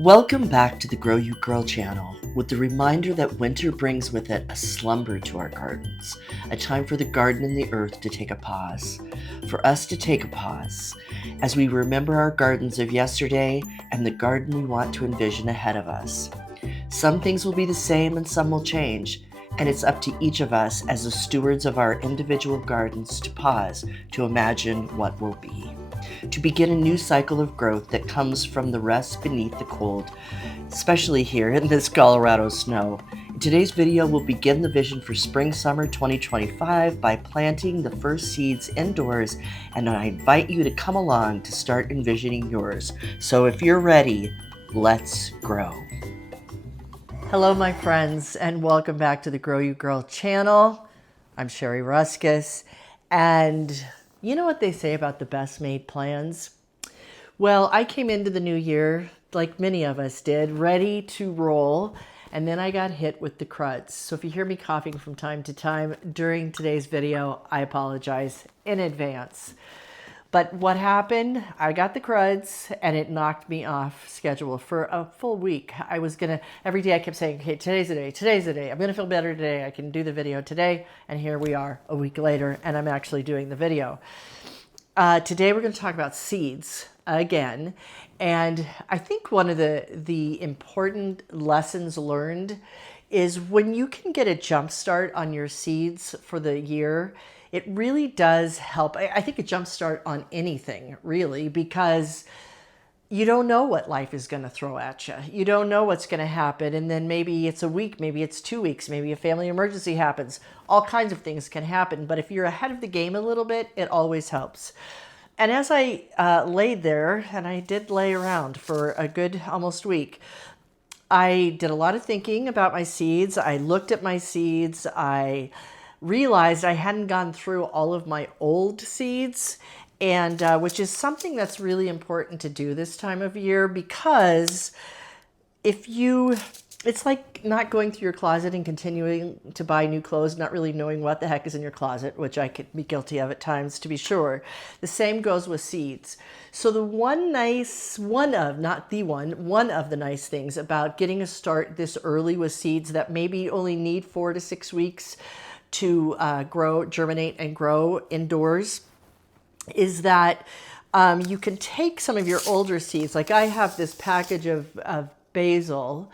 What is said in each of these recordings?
Welcome back to the Grow You Girl channel, with the reminder that winter brings with it a slumber to our gardens, a time for the garden and the earth to take a pause, for us to take a pause, as we remember our gardens of yesterday and the garden we want to envision ahead of us. Some things will be the same and some will change, and it's up to each of us as the stewards of our individual gardens to pause to imagine what will be, to begin a new cycle of growth that comes from the rest beneath the cold, especially here in this Colorado snow. In today's video, we'll begin the vision for spring-summer 2025 by planting the first seeds indoors, and I invite you to come along to start envisioning yours. So if you're ready, let's grow. Hello, my friends, and welcome back to the Grow You Girl channel. I'm Sherry Ruskus, and you know what they say about the best made plans? Well, I came into the new year, like many of us did, ready to roll, and then I got hit with the cruds. So if you hear me coughing from time to time during today's video, I apologize in advance. But what happened? I got the cruds and it knocked me off schedule for a full week. I was gonna, every day I kept saying, okay, today's the day, today's the day. I'm gonna feel better today. I can do the video today. And here we are a week later and I'm actually doing the video. Today we're gonna talk about seeds again. And I think one of the important lessons learned is when you can get a jump start on your seeds for the year, it really does help. I think a jump start on anything, really, because you don't know what life is going to throw at you. You don't know what's going to happen. And then maybe it's a week, maybe it's 2 weeks, maybe a family emergency happens. All kinds of things can happen. But if you're ahead of the game a little bit, it always helps. And as I laid there, and I did lay around for a good almost week, I did a lot of thinking about my seeds. I looked at my seeds. I realized I hadn't gone through all of my old seeds, and which is something that's really important to do this time of year, because it's like not going through your closet and continuing to buy new clothes, not really knowing what the heck is in your closet, which I could be guilty of at times, to be sure. The same goes with seeds. So the one of the nice things about getting a start this early with seeds that maybe only need 4 to 6 weeks to grow, germinate, and grow indoors is that you can take some of your older seeds. Like I have this package of basil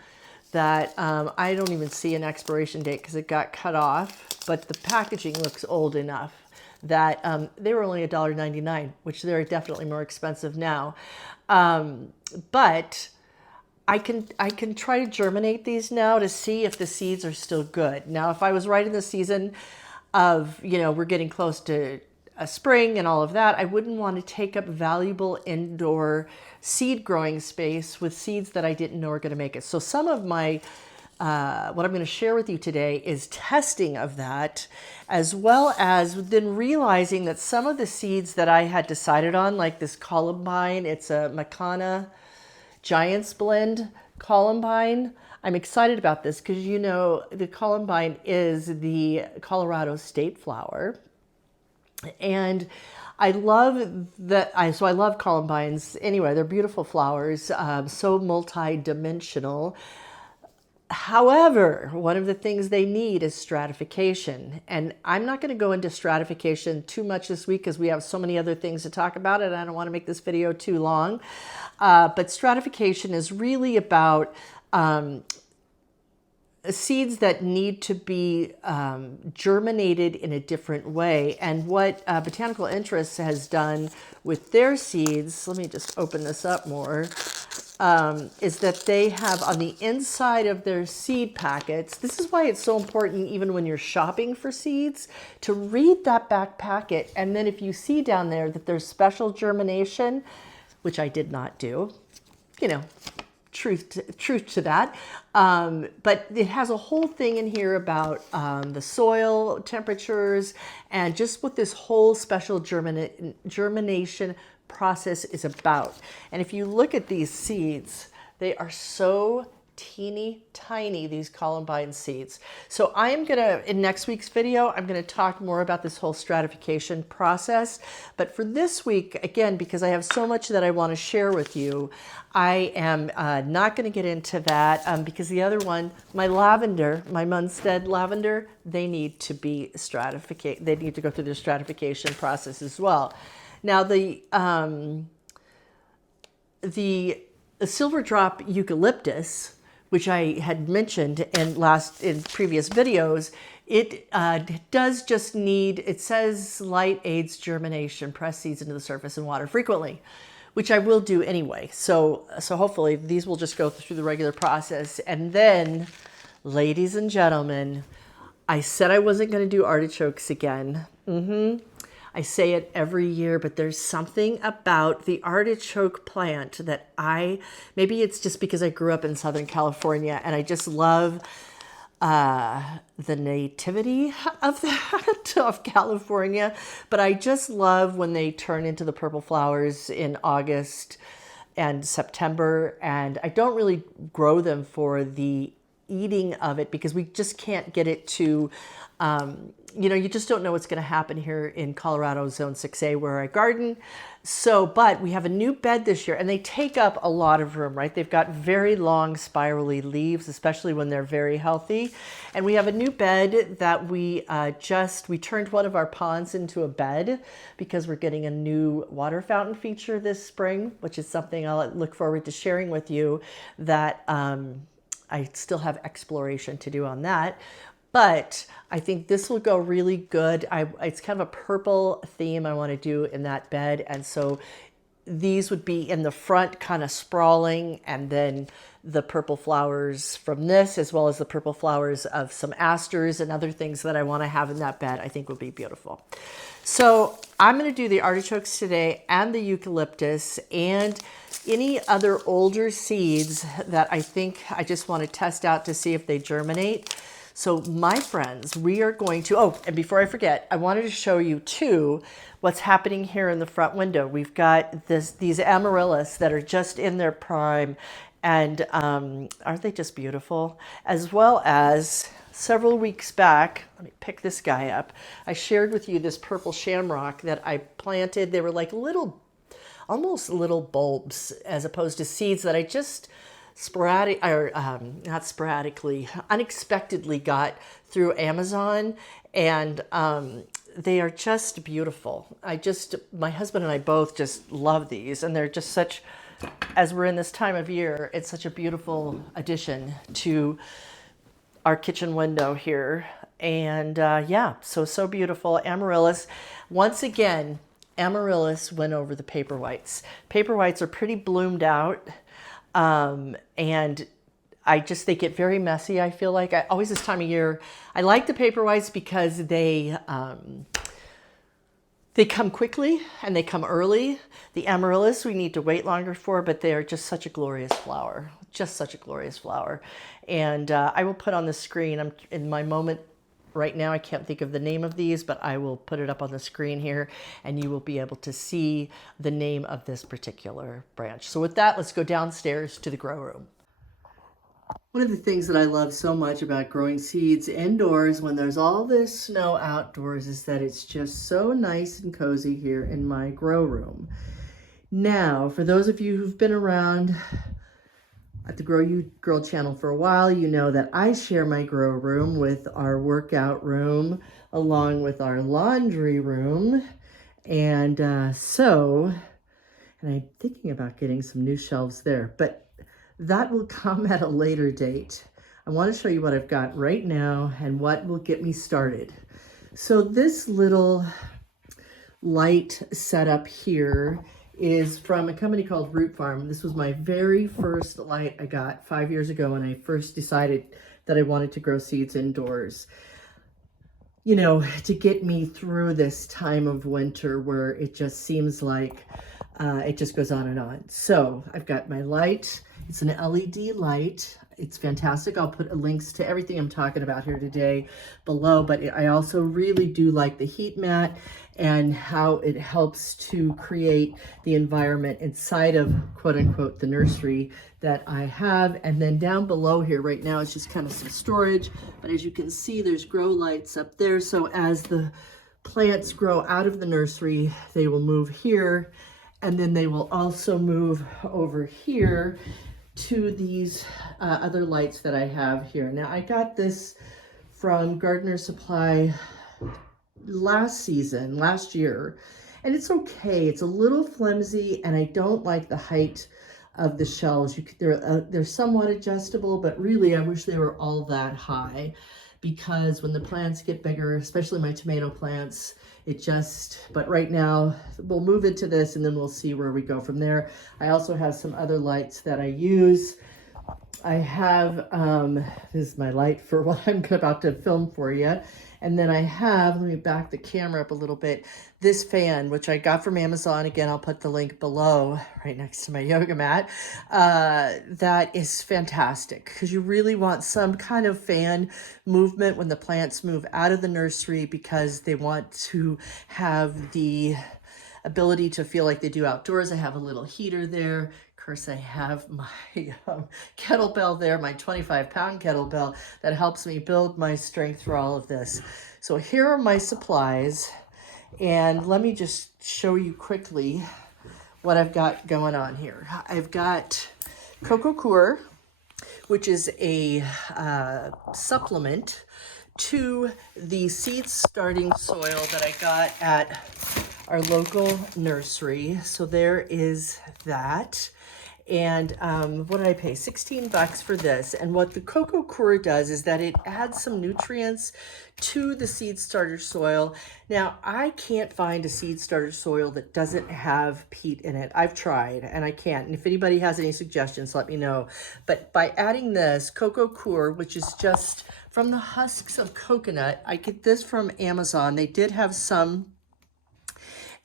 that I don't even see an expiration date because it got cut off, but the packaging looks old enough that they were only $1.99, which they're definitely more expensive now. But I can try to germinate these now to see if the seeds are still good. Now, if I was right in the season of, we're getting close to a spring and all of that, I wouldn't want to take up valuable indoor seed growing space with seeds that I didn't know were going to make it. So some of my, what I'm going to share with you today is testing of that, as well as then realizing that some of the seeds that I had decided on, like this columbine, it's a Macana Giants Blend columbine. I'm excited about this because the columbine is the Colorado state flower, and I love that. So I love columbines anyway. They're beautiful flowers, so multi-dimensional. However, one of the things they need is stratification. And I'm not going to go into stratification too much this week because we have so many other things to talk about and I don't want to make this video too long. But stratification is really about seeds that need to be germinated in a different way. And what Botanical Interests has done with their seeds, let me just open this up more, is that they have on the inside of their seed packets, this is why it's so important even when you're shopping for seeds, to read that back packet. And then if you see down there that there's special germination, which I did not do, truth to that. But it has a whole thing in here about the soil temperatures and just what this whole special germination process is about. And if you look at these seeds, they are so teeny tiny, these columbine seeds. So I am gonna, in next week's video, I'm gonna talk more about this whole stratification process. But for this week, again, because I have so much that I wanna share with you, I am not gonna get into that because the other one, my lavender, my Munstead lavender, they need to be stratified. They need to go through the stratification process as well. Now the silver drop eucalyptus, which I had mentioned in previous videos, it does just need, it says light aids germination, press seeds into the surface and water frequently, which I will do anyway. So hopefully these will just go through the regular process. And then, ladies and gentlemen, I said I wasn't going to do artichokes again. I say it every year, but there's something about the artichoke plant that maybe it's just because I grew up in Southern California and I just love the nativity of that, of California. But I just love when they turn into the purple flowers in August and September. And I don't really grow them for the eating of it because we just can't get it to, you know, you just don't know what's going to happen here in Colorado Zone 6A where I garden. So, but we have a new bed this year and they take up a lot of room, right? They've got very long spirally leaves, especially when they're very healthy. And we have a new bed that we turned one of our ponds into a bed because we're getting a new water fountain feature this spring, which is something I'll look forward to sharing with you that, I still have exploration to do on that, but I think this will go really good. It's kind of a purple theme I want to do in that bed. And so these would be in the front kind of sprawling, and then the purple flowers from this, as well as the purple flowers of some asters and other things that I want to have in that bed, I think would be beautiful. So I'm going to do the artichokes today and the eucalyptus and any other older seeds that I think I just want to test out to see if they germinate. So my friends, we are going to, oh, and before I forget, I wanted to show you too what's happening here in the front window. We've got these amaryllis that are just in their prime, and aren't they just beautiful? As well as several weeks back, let me pick this guy up, I shared with you this purple shamrock that I planted. They were like almost little bulbs as opposed to seeds that I just unexpectedly got through Amazon, and they are just beautiful. My husband and I both just love these, and they're just such, as we're in this time of year, it's such a beautiful addition to our kitchen window here. And yeah, so beautiful. Amaryllis, once again, amaryllis went over the paper whites. Paper whites are pretty bloomed out. And they get very messy. I feel like always this time of year, I like the paper whites because they come quickly and they come early. The amaryllis we need to wait longer for, but they are just such a glorious flower, just such a glorious flower. And I will put on the screen, I'm in my moment right now, I can't think of the name of these, but I will put it up on the screen here and you will be able to see the name of this particular branch. So with that, let's go downstairs to the grow room. One of the things that I love so much about growing seeds indoors when there's all this snow outdoors is that it's just so nice and cozy here in my grow room. Now, for those of you who've been around at the Grow You Girl channel for a while, you know that I share my grow room with our workout room along with our laundry room. And I'm thinking about getting some new shelves there, but that will come at a later date. I want to show you what I've got right now and what will get me started. So this little light setup here is from a company called Root Farm. This was my very first light I got 5 years ago when I first decided that I wanted to grow seeds indoors. You know, to get me through this time of winter where it just seems like it just goes on and on. So I've got my light. It's an LED light. It's fantastic. I'll put links to everything I'm talking about here today below, but I also really do like the heat mat. and how it helps to create the environment inside of quote unquote the nursery that I have. And then down below here right now it's just kind of some storage, but as you can see there's grow lights up there, so as the plants grow out of the nursery they will move here, and then they will also move over here to these other lights that I have here. Now I got this from Gardener Supply last year, and it's okay. It's a little flimsy, and I don't like the height of the shelves. They're somewhat adjustable, but really I wish they were all that high, because when the plants get bigger, especially my tomato plants, but right now we'll move into this and then we'll see where we go from there. I also have some other lights that I use. I have, this is my light for what I'm about to film for you. And then I have, let me back the camera up a little bit, this fan, which I got from Amazon. Again, I'll put the link below, right next to my yoga mat. That is fantastic, because you really want some kind of fan movement when the plants move out of the nursery, because they want to have the ability to feel like they do outdoors. I have a little heater there. Of course, I have my kettlebell there, my 25-pound kettlebell that helps me build my strength for all of this. So here are my supplies, and let me just show you quickly what I've got going on here. I've got Coco Coeur, which is a supplement to the seed starting soil that I got at our local nursery. So there is that. And what did I pay? $16 for this. And what the Coco Coeur does is that it adds some nutrients to the seed starter soil. Now, I can't find a seed starter soil that doesn't have peat in it. I've tried and I can't. And if anybody has any suggestions, let me know. But by adding this Coco Coeur, which is just from the husks of coconut, I get this from Amazon. They did have some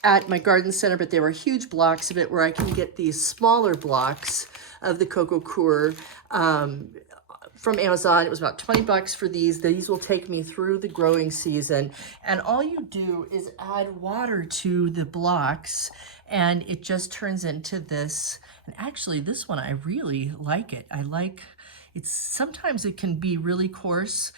at my garden center, but there were huge blocks of it, where I can get these smaller blocks of the Coco Coeur from Amazon. It was about $20 for these. These will take me through the growing season. And all you do is add water to the blocks, and it just turns into this. And actually, this one, I really like it. Sometimes it can be really coarse,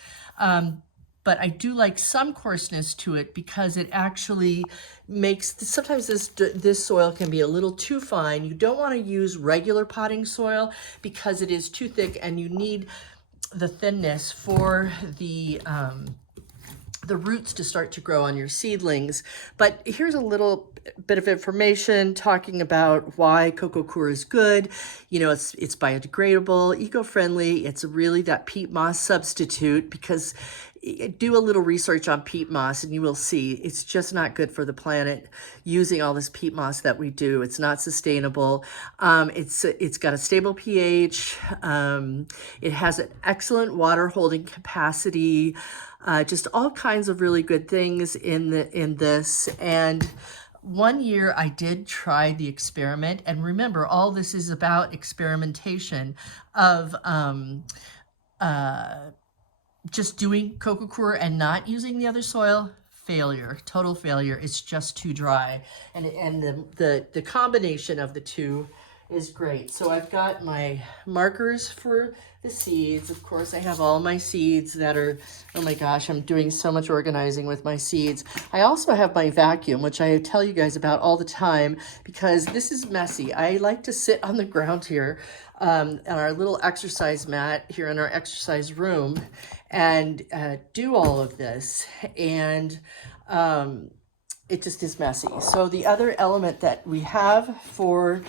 but I do like some coarseness to it, because it actually makes, sometimes this soil can be a little too fine. You don't want to use regular potting soil because it is too thick, and you need the thinness for the roots to start to grow on your seedlings. But here's a little bit of information talking about why Coco Coeur is good. You know, it's biodegradable, eco-friendly. It's really that peat moss substitute, because do a little research on peat moss and you will see it's just not good for the planet using all this peat moss that we do. It's not sustainable. It's got a stable pH. It has an excellent water holding capacity. Just all kinds of really good things in this. And one year I did try the experiment, and remember, all this is about experimentation of just doing Coco Coeur and not using the other soil. Failure, total failure. It's just too dry, and the combination of the two is great. So I've got my markers for the seeds. Of course, I have all my seeds that are, oh my gosh, I'm doing so much organizing with my seeds. I also have my vacuum, which I tell you guys about all the time, because this is messy. I like to sit on the ground here on our little exercise mat here in our exercise room and do all of this. And it just is messy. So the other element that we have for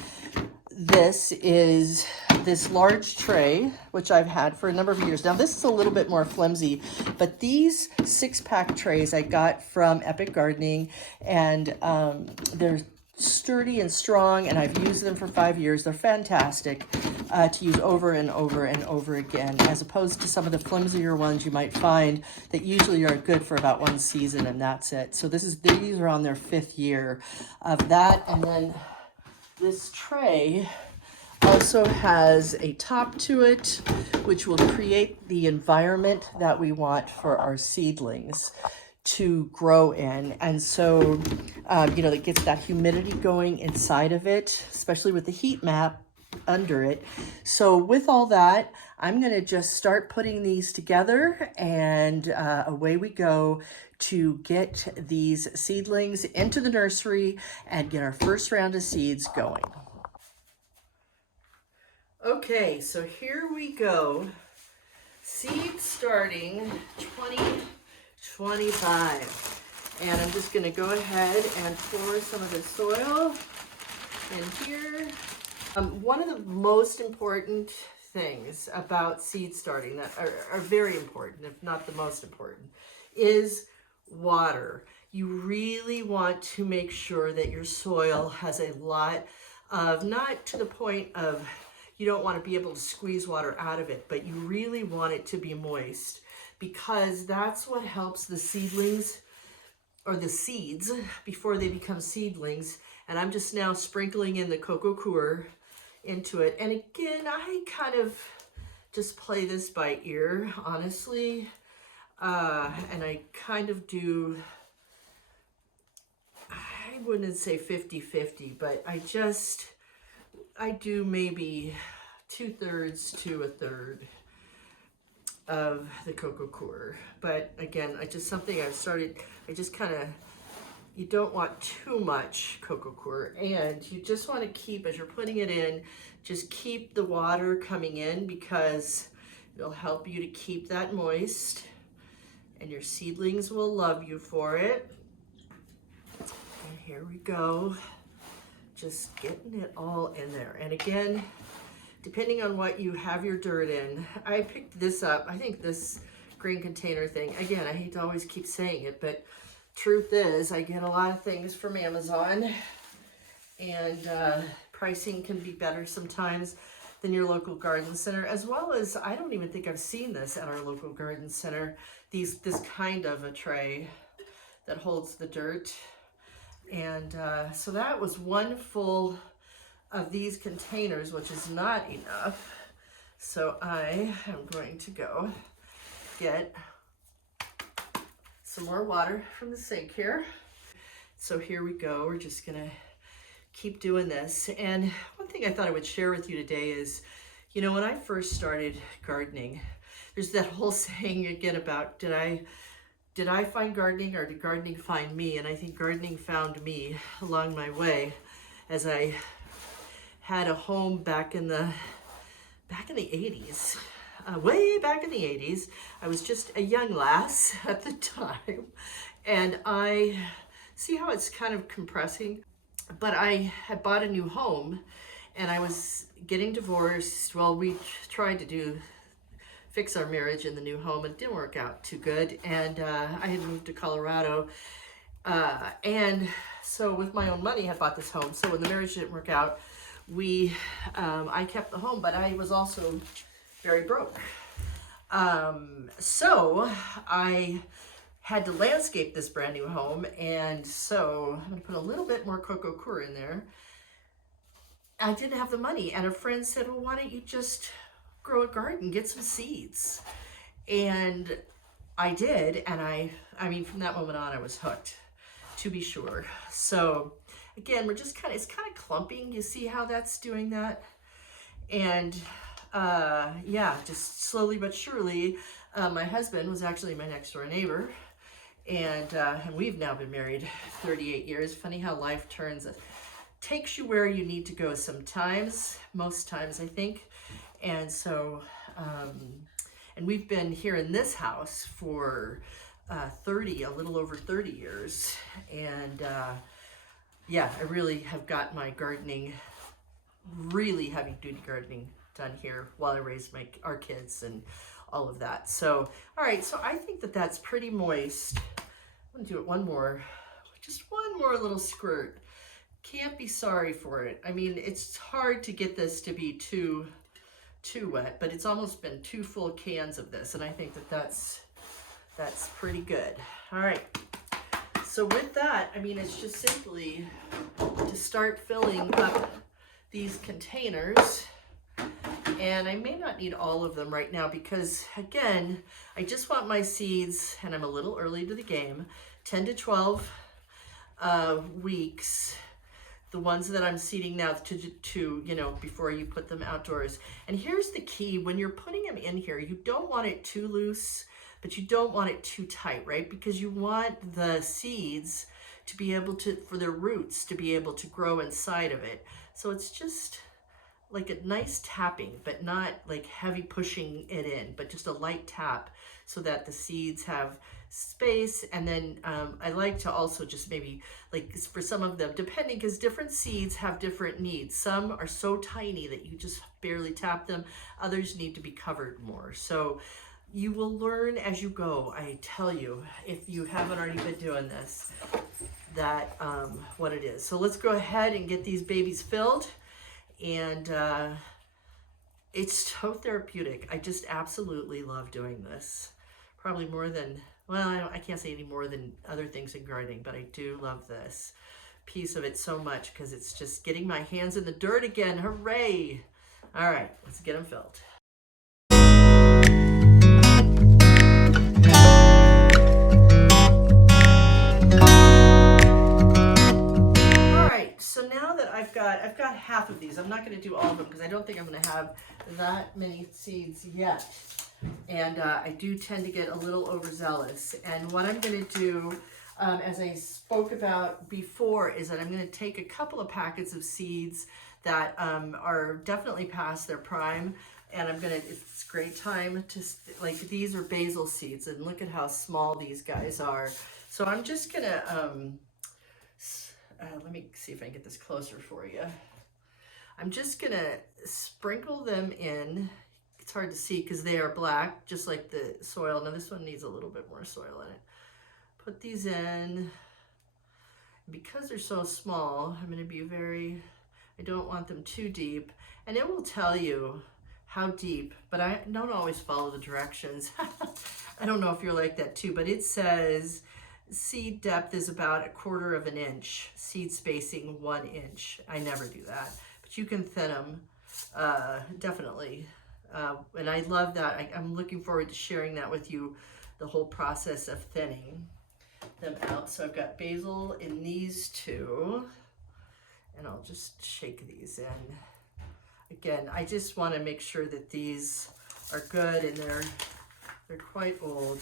this is this large tray, which I've had for a number of years. Now, this is a little bit more flimsy, but these 6-pack trays I got from Epic Gardening, and they're sturdy and strong, and I've used them for 5 years. They're fantastic to use over and over and over again, as opposed to some of the flimsier ones you might find that usually are good for about one season and that's it. So these are on their 5th year of that. And then this tray also has a top to it, which will create the environment that we want for our seedlings to grow in. And so, you know, it gets that humidity going inside of it, especially with the heat map under it. So with all that, I'm going to just start putting these together, and away we go to get these seedlings into the nursery and get our first round of seeds going. Okay, so here we go. Seed starting 2025. And I'm just going to go ahead and pour some of the soil in here. One of the most important things about seed starting that are very important, if not the most important, is water. You really want to make sure that your soil has a lot of, not to the point of you don't want to be able to squeeze water out of it, but you really want it to be moist, because that's what helps the seedlings, or the seeds, before they become seedlings. And I'm just now sprinkling in the coco coir into it. And again, I kind of just play this by ear, honestly. And I kind of do, I wouldn't say 50-50, but I do maybe 2/3 to 1/3 of the coco coir. But again, I just something I've started, I just kind of, you don't want too much coco coir, and you just want to keep, as you're putting it in, just keep the water coming in, because it'll help you to keep that moist, and your seedlings will love you for it. And here we go. Just getting it all in there. And again, depending on what you have your dirt in, I picked this up. I think this green container thing, again, I hate to always keep saying it, but truth is, I get a lot of things from Amazon, and pricing can be better sometimes than your local garden center, as well as, I don't even think I've seen this at our local garden center, this kind of a tray that holds the dirt. And so that was one full of these containers, which is not enough. So I am going to go get some more water from the sink here. So here we go. We're just gonna keep doing this. And one thing I thought I would share with you today is, you know, when I first started gardening, there's that whole saying again about, did I find gardening, or did gardening find me? And I think gardening found me along my way, as I had a home back in the 80s. Way back in the 80s. I was just a young lass at the time, and I see how it's kind of compressing, but I had bought a new home, and I was getting divorced. Well, we tried to fix our marriage in the new home, and it didn't work out too good. And I had moved to Colorado, and so with my own money, I bought this home. So when the marriage didn't work out, I kept the home, but I was also very broke. So I had to landscape this brand new home, and so I'm gonna put a little bit more coco coir in there. I didn't have the money, and a friend said, well, why don't you just grow a garden, get some seeds? And I did, and I mean, from that moment on, I was hooked, to be sure. So again, we're just it's kind of clumping. You see how that's doing that? And yeah, just slowly but surely, my husband was actually my next door neighbor, and we've now been married 38 years. Funny how life takes you where you need to go sometimes, most times I think. And so, and we've been here in this house for a little over 30 years. And yeah, I really have got my gardening, really heavy duty gardening done here while I raise our kids and all of that. So, all right, so I think that that's pretty moist. I'm gonna do it just one more little squirt. Can't be sorry for it. I mean, it's hard to get this to be too wet, but it's almost been 2 full cans of this, and I think that that's pretty good. All right, so with that, I mean, it's just simply to start filling up these containers, And I may not need all of them right now because, again, I just want my seeds, and I'm a little early to the game, 10 to 12 weeks, the ones that I'm seeding now to, you know, before you put them outdoors. And here's the key: when you're putting them in here, you don't want it too loose, but you don't want it too tight, right? Because you want the seeds to be able to, for their roots to be able to grow inside of it. So it's just like a nice tapping, but not like heavy pushing it in, but just a light tap so that the seeds have space. And then I like to also just maybe, like for some of them, depending, because different seeds have different needs. Some are so tiny that you just barely tap them. Others need to be covered more. So you will learn as you go. I tell you, if you haven't already been doing this, that what it is. So let's go ahead and get these babies filled. And it's so therapeutic. I just absolutely love doing this. Probably more than, well, I can't say any more than other things in gardening, but I do love this piece of it so much because it's just getting my hands in the dirt again. Hooray! All right, let's get them filled. So now that I've got half of these, I'm not going to do all of them because I don't think I'm going to have that many seeds yet. And I do tend to get a little overzealous. And what I'm going to do, as I spoke about before, is that I'm going to take a couple of packets of seeds that are definitely past their prime. And I'm going to, it's a great time to, like, these are basil seeds. And look at how small these guys are. So I'm just going to... let me see if I can get this closer for you. I'm just gonna sprinkle them in. It's hard to see because they are black, just like the soil. Now this one needs a little bit more soil in it. Put these in. Because they're so small, I'm gonna be very, I don't want them too deep. And it will tell you how deep, but I don't always follow the directions. I don't know if you're like that too, but it says, seed depth is about 1/4 of an inch, seed spacing 1 inch. I never do that, but you can thin them, definitely. And I love that. I'm looking forward to sharing that with you, the whole process of thinning them out. So I've got basil in these two, and I'll just shake these in. Again, I just want to make sure that these are good, and they're quite old,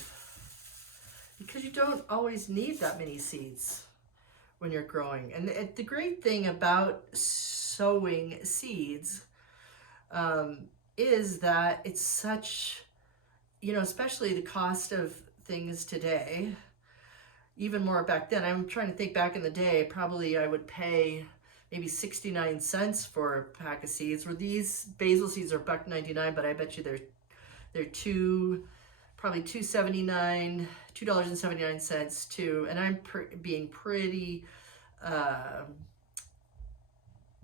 because you don't always need that many seeds when you're growing. And the great thing about sowing seeds is that it's such, you know, especially the cost of things today, even more back then. I'm trying to think back in the day, probably I would pay maybe 69 cents for a pack of seeds, where these basil seeds are $1.99, but I bet you they're probably $2.79 too. And I'm being pretty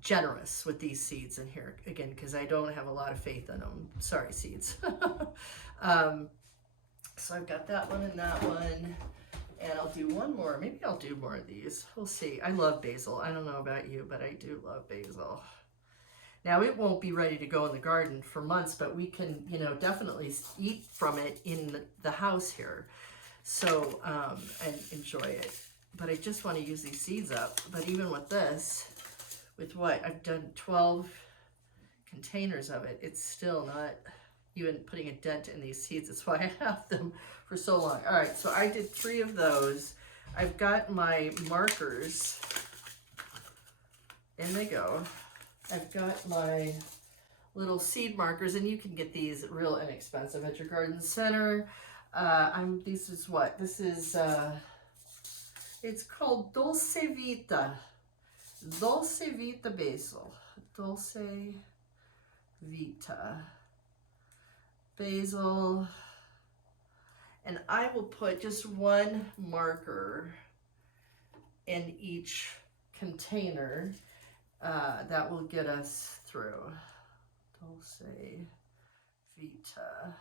generous with these seeds in here, again, because I don't have a lot of faith in them. Sorry, seeds. So I've got that one and that one, and I'll do one more. Maybe I'll do more of these. We'll see. I love basil. I don't know about you, but I do love basil. Now, it won't be ready to go in the garden for months, but we can, you know, definitely eat from it in the house here. So, and enjoy it. But I just want to use these seeds up. But even with this, with what? I've done 12 containers of it. It's still not even putting a dent in these seeds. That's why I have them for so long. All right, so I did 3 of those. I've got my markers. In they go. I've got my little seed markers, and you can get these real inexpensive at your garden center. This is what? This is, it's called Dulce Vita. Dulce Vita basil. Dulce Vita basil. And I will put just 1 marker in each container. That will get us through. Dulce Vita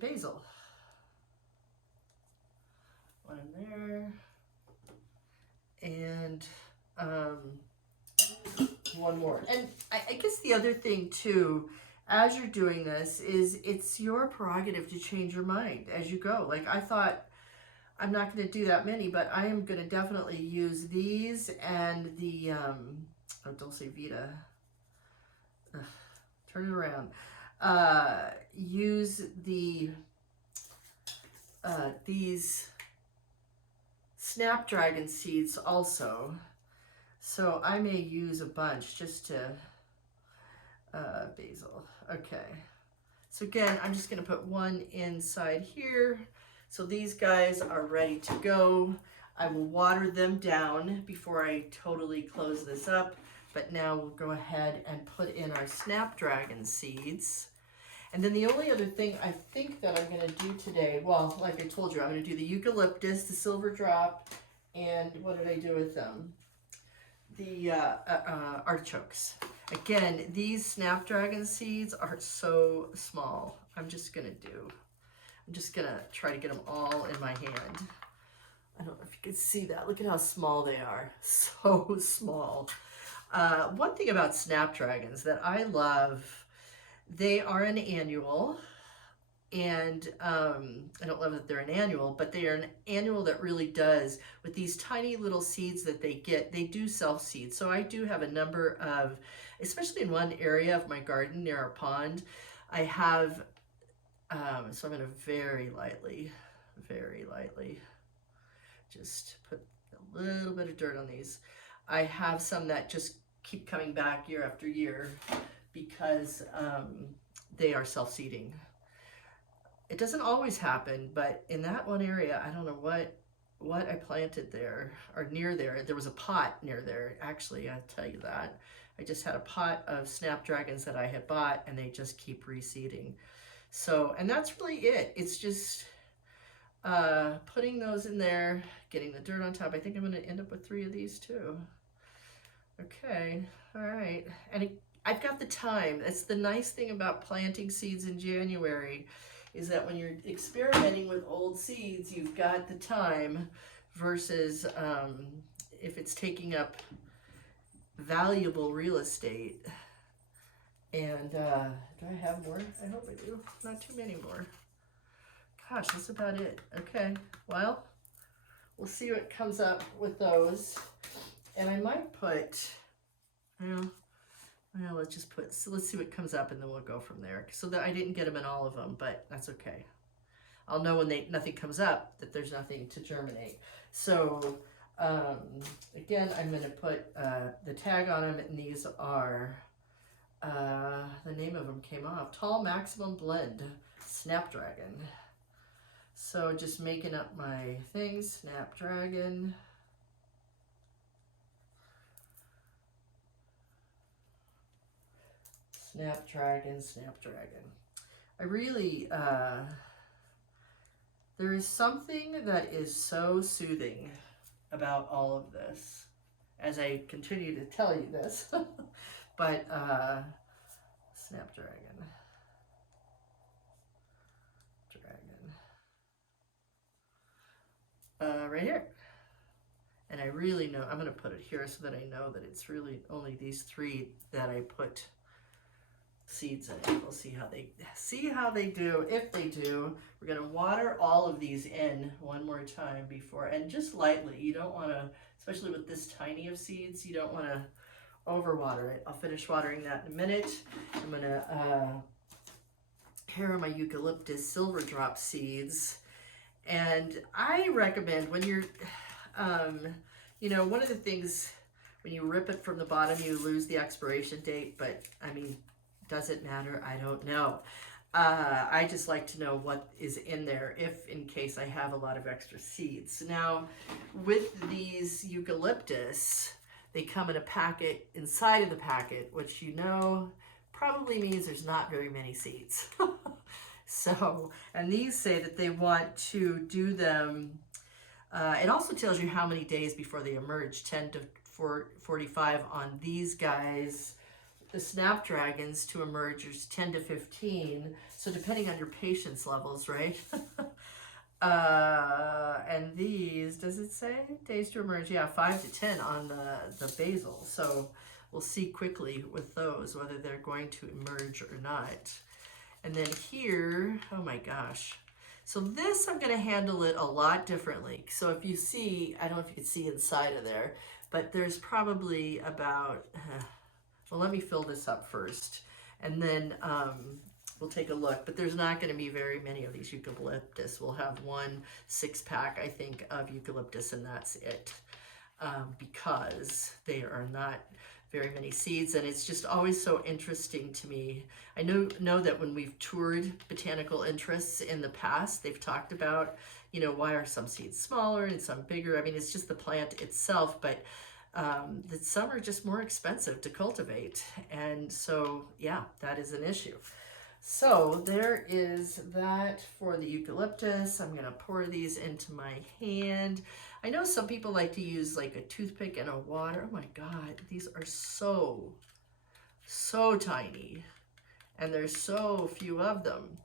basil. 1 in there. And just one more. And I guess the other thing too, as you're doing this, is it's your prerogative to change your mind as you go. Like I thought, I'm not going to do that many, but I am going to definitely use these and the, oh, Dulce Vita. Ugh, turn it around. Use the, these Snapdragon seeds also. So I may use a bunch just to, basil. Okay. So again, I'm just going to put one inside here. So these guys are ready to go. I will water them down before I totally close this up. But now we'll go ahead and put in our Snapdragon seeds. And then the only other thing I think that I'm going to do today, well, like I told you, I'm going to do the Eucalyptus, the Silver Drop, and what did I do with them? The artichokes. Again, these Snapdragon seeds are so small. I'm just going to try to get them all in my hand. I don't know if you can see that. Look at how small they are. So small. One thing about Snapdragons that I love, they are an annual. And I don't love that they're an annual, but they are an annual that really does, with these tiny little seeds that they get, they do self-seed. So I do have a number of, especially in one area of my garden near our pond, I have, so I'm going to very lightly, just put a little bit of dirt on these. I have some that just keep coming back year after year because they are self-seeding. It doesn't always happen, but in that one area, I don't know what I planted there or near there. There was a pot near there. Actually, I'll tell you that. I just had a pot of Snapdragons that I had bought, and they just keep reseeding. So, and that's really it. It's just putting those in there, getting the dirt on top. I think I'm going to end up with 3 of these too. Okay, all right. And I've got the time. That's the nice thing about planting seeds in January, is that when you're experimenting with old seeds, you've got the time versus if it's taking up valuable real estate. And do I have more? I hope I do. Not too many more. Gosh, that's about it. Okay, well, we'll see what comes up with those. And I might put, well, let's just put, so let's see what comes up and then we'll go from there. So that I didn't get them in all of them, but that's okay. I'll know when nothing comes up that there's nothing to germinate. So again, I'm going to put the tag on them, and these are, the name of them came off, Tall Maximum Blend Snapdragon. So just making up my things, Snapdragon. Snapdragon. I really, there is something that is so soothing about all of this, as I continue to tell you this, but Snapdragon. Right here. And I really know, I'm going to put it here so that I know that it's really only these 3 that I put seeds in. We'll see how they do. If they do, we're going to water all of these in one more time before, and just lightly. You don't want to, especially with this tiny of seeds, you don't want to overwater it. I'll finish watering that in a minute. I'm going to here are my Eucalyptus Silver Drop seeds. And I recommend when you're, you know, one of the things, when you rip it from the bottom, you lose the expiration date, but I mean, does it matter? I don't know. I just like to know what is in there if in case I have a lot of extra seeds. Now, with these Eucalyptus, they come in a packet inside of the packet, which you know probably means there's not very many seeds. So, and these say that they want to do them, it also tells you how many days before they emerge, 10 to 45 on these guys. The Snapdragons to emerge is 10 to 15, so depending on your patience levels, right? And these, does it say days to emerge? Yeah, 5 to 10 on the basil. So we'll see quickly with those whether they're going to emerge or not. And then here, oh my gosh. So this, I'm gonna handle it a lot differently. So if you see, I don't know if you can see inside of there, but there's probably about, well, let me fill this up first. And then we'll take a look, but there's not gonna be very many of these eucalyptus. We'll have 1 6-pack, I think, of eucalyptus, and that's it. Because they are not very many seeds, and it's just always so interesting to me. I know that when we've toured botanical interests in the past, they've talked about, you know, why are some seeds smaller and some bigger? I mean, it's just the plant itself, but that some are just more expensive to cultivate. And so, yeah, that is an issue. So there is that for the eucalyptus. I'm gonna pour these into my hand. I know some people like to use like a toothpick and a water. Oh my God, these are so tiny, and there's so few of them.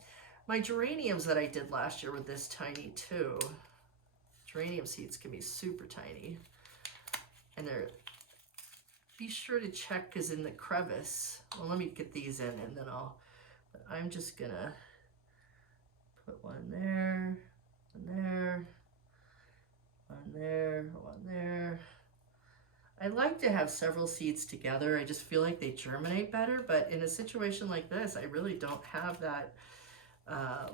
My geraniums that I did last year were this tiny too. Geranium seeds can be super tiny, and they're, be sure to check, because in the crevice, well, let me get these in and then I'm just gonna put one there, one there, one there, one there. I like to have several seeds together. I just feel like they germinate better, but in a situation like this, I really don't have that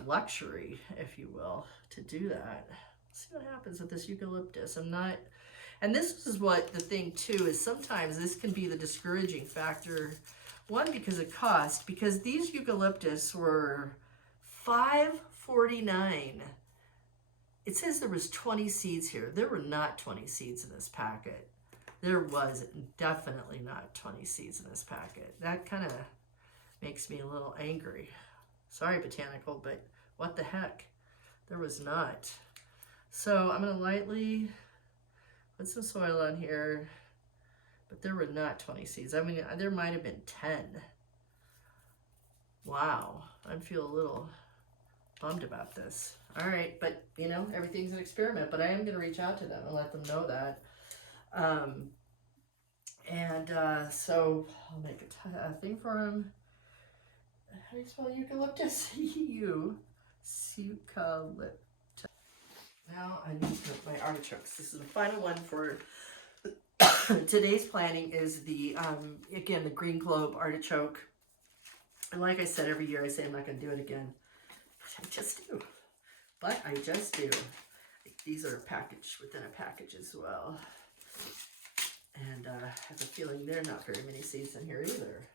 luxury, if you will, to do that. Let's see what happens with this eucalyptus. And this is what the thing too is, sometimes this can be the discouraging factor. One, because of cost, because these eucalyptus were $5.49. It says there was 20 seeds here. There were not 20 seeds in this packet. There was definitely not 20 seeds in this packet. That kind of makes me a little angry. Sorry, botanical, but what the heck? There was not. So I'm gonna lightly put some soil on here. But there were not 20 seeds. I mean, there might have been 10. Wow, I feel a little bummed about this. All right, but you know, everything's an experiment, but I am gonna reach out to them and let them know that. So I'll make a thing for them. How do you spell eucalyptus? Eucalyptus. Now I need my artichokes. This is the final one for today's planting is the, again, the green globe artichoke. And like I said, every year I say I'm not going to do it again. I just do. But I just do. These are packaged within a package as well. And I have a feeling there are not very many seeds in here either.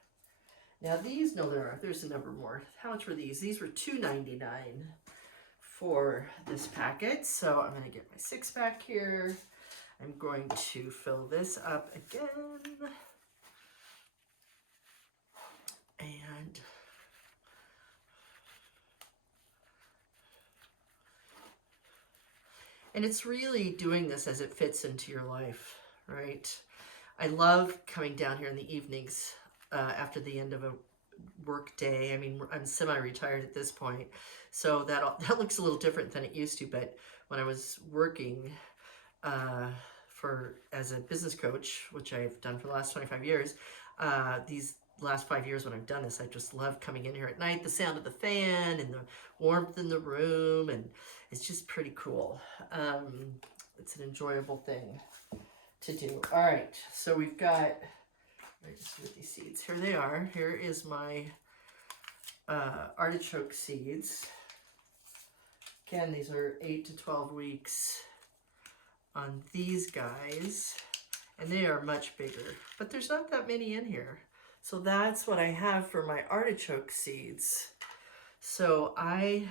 Now these, no, there's a number more. How much were these? These were $2.99 for this packet. So I'm going to get my 6-pack here. I'm going to fill this up again. And it's really doing this as it fits into your life, right? I love coming down here in the evenings after the end of a work day. I mean, I'm semi-retired at this point, so that looks a little different than it used to. But when I was working as a business coach, which I've done for the last 25 years, these last 5 years when I've done this, I just love coming in here at night, the sound of the fan and the warmth in the room, and it's just pretty cool. It's an enjoyable thing to do. All right, so we've got, I just with these seeds. Here they are. Here is my artichoke seeds. Again, these are 8 to 12 weeks on these guys, and they are much bigger, but there's not that many in here. So that's what I have for my artichoke seeds. So I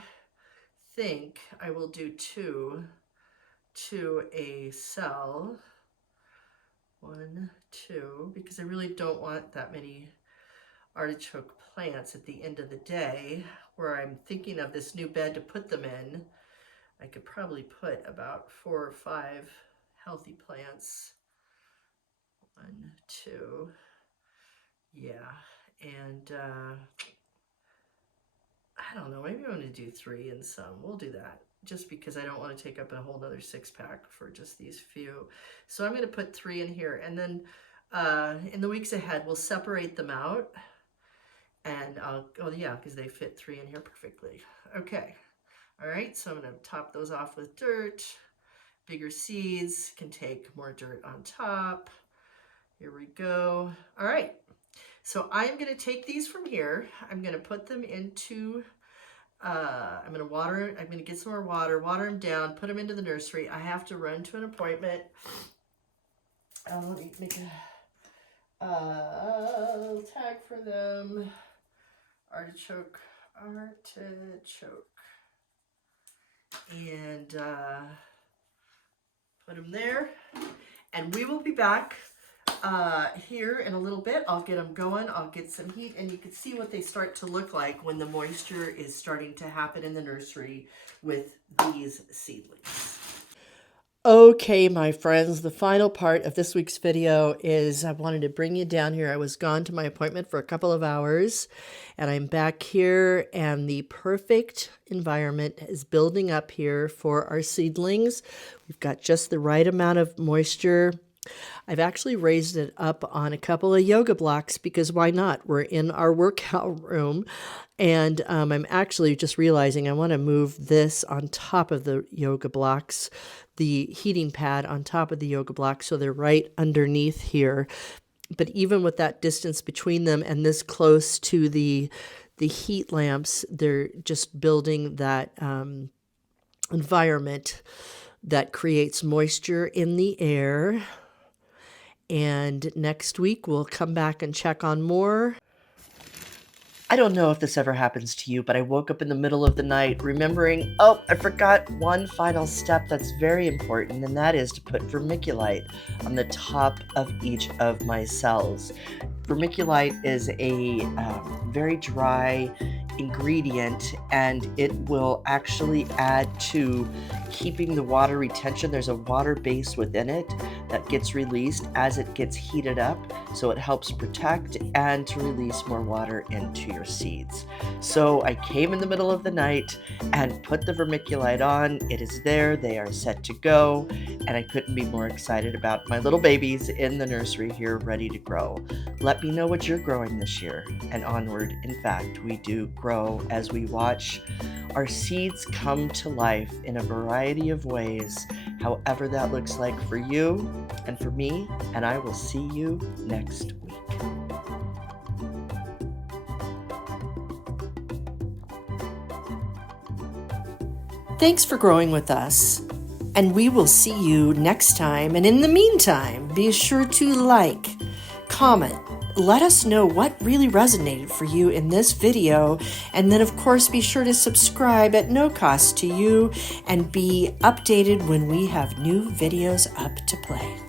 think I will do 2 to a cell. 1, 2, because I really don't want that many artichoke plants at the end of the day, where I'm thinking of this new bed to put them in. I could probably put about 4 or 5 healthy plants. 1, 2, yeah, and I don't know, maybe I'm going to do 3 and some. We'll do that, just because I don't want to take up a whole nother 6-pack for just these few. So I'm going to put 3 in here, and then in the weeks ahead, we'll separate them out. And oh yeah, because they fit 3 in here perfectly. Okay. All right, so I'm going to top those off with dirt. Bigger seeds can take more dirt on top. Here we go. All right, so I'm going to take these from here. I'm going to put them into, I'm going to water, I'm going to get some more water them down, put them into the nursery. I have to run to an appointment. Let me make a tag for them. Artichoke. And put them there. And we will be back here in a little bit. I'll get them going. I'll get some heat, and you can see what they start to look like when the moisture is starting to happen in the nursery with these seedlings. Okay, my friends, the final part of this week's video is I wanted to bring you down here. I was gone to my appointment for a couple of hours, and I'm back here, and the perfect environment is building up here for our seedlings. We've got just the right amount of moisture. I've actually raised it up on a couple of yoga blocks because why not? We're in our workout room. And I'm actually just realizing I want to move this on top of the yoga blocks, the heating pad on top of the yoga blocks, so they're right underneath here. But even with that distance between them and this close to the heat lamps, they're just building that environment that creates moisture in the air. And next week, we'll come back and check on more. I don't know if this ever happens to you, but I woke up in the middle of the night remembering, oh, I forgot one final step that's very important, and that is to put vermiculite on the top of each of my cells. Vermiculite is a very dry ingredient, and it will actually add to keeping the water retention. There's a water base within it that gets released as it gets heated up, so it helps protect and to release more water into your seeds. So I came in the middle of the night and put the vermiculite on. It is there, they are set to go, and I couldn't be more excited about my little babies in the nursery here ready to grow. Let me know what you're growing this year and onward. In fact, we do grow as we watch our seeds come to life in a variety of ways, however that looks like for you and for me, and I will see you next week. Thanks for growing with us, and we will see you next time. And in the meantime, be sure to like, comment, let us know what really resonated for you in this video, and then of course be sure to subscribe at no cost to you and be updated when we have new videos up to play.